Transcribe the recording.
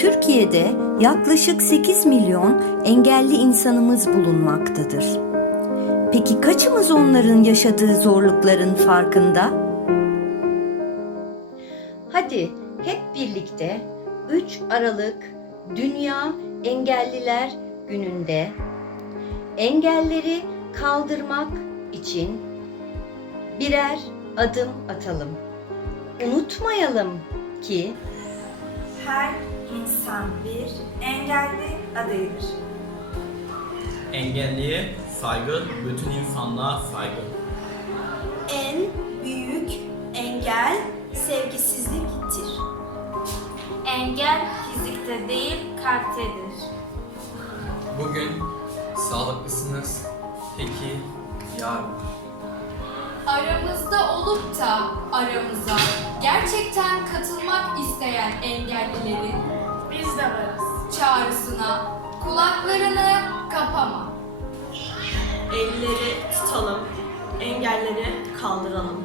Türkiye'de yaklaşık 8 milyon engelli insanımız bulunmaktadır. Peki kaçımız onların yaşadığı zorlukların farkında? Hadi hep birlikte 3 Aralık Dünya Engelliler Günü'nde engelleri kaldırmak için birer adım atalım. Unutmayalım ki Her insan bir engelli adayıdır. Engelliye saygı, bütün insanlığa saygı. En büyük engel sevgisizliktir. Engel fizikte değil kalptedir. Bugün sağlıklısınız. Peki yarın? Aramızda olup da aramıza gerçekten katılmak isteyen engellilerin Biz de varız. çağrısına kulaklarını kapama. Elleri tutalım, engelleri kaldıralım.